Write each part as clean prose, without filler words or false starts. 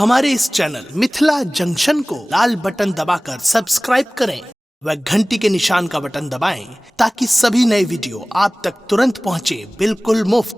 हमारे इस channel Mithila junction को लाल button दबाकर सब्सक्राइब करें व घंटी के निशान का बटन दबाएं ताकि सभी नए वीडियो आप तक तुरंत पहुंचे बिल्कुल मुफ्त।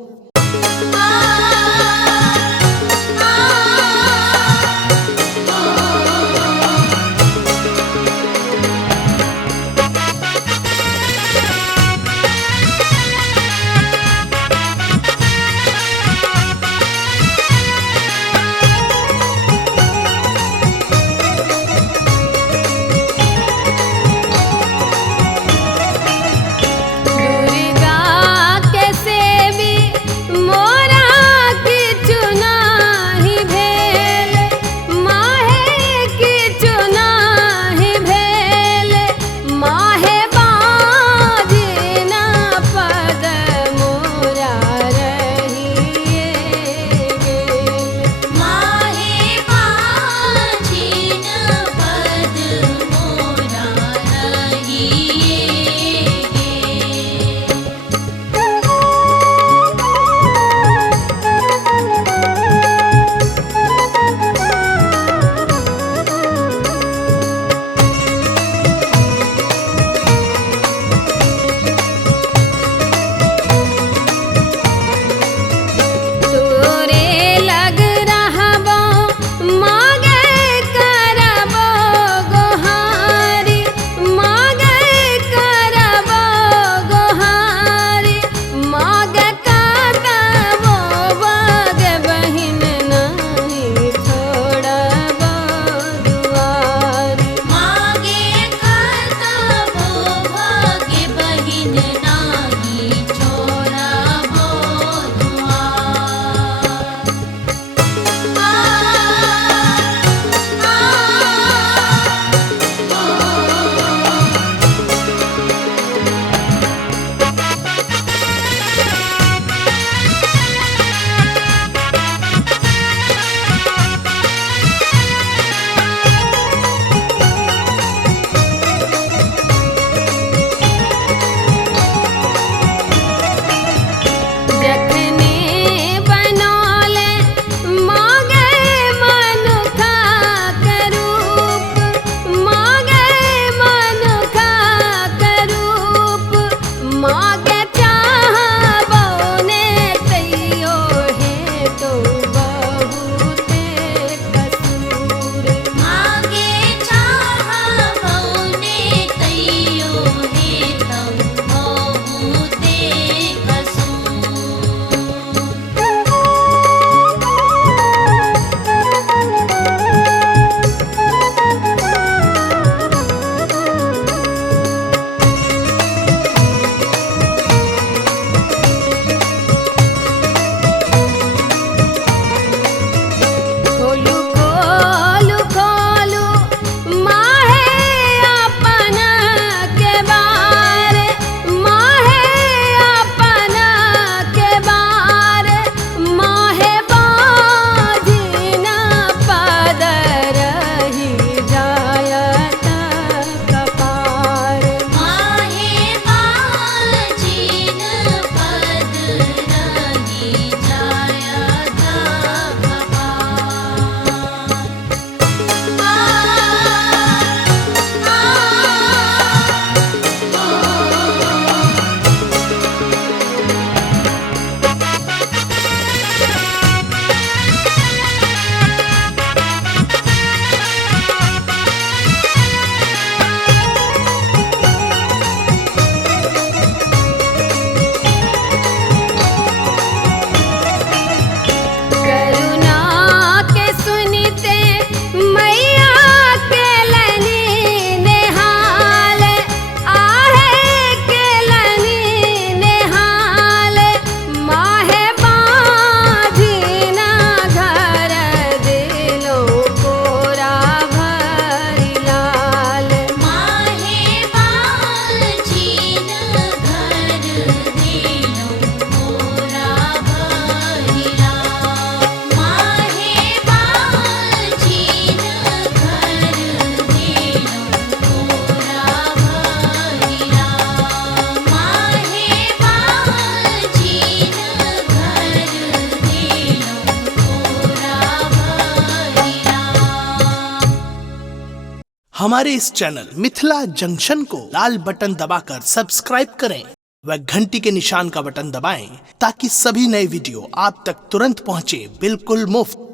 हमारे इस चैनल मिथिला जंक्शन को लाल बटन दबाकर सब्सक्राइब करें व घंटी के निशान का बटन दबाएं ताकि सभी नए वीडियो आप तक तुरंत पहुंचे बिल्कुल मुफ्त।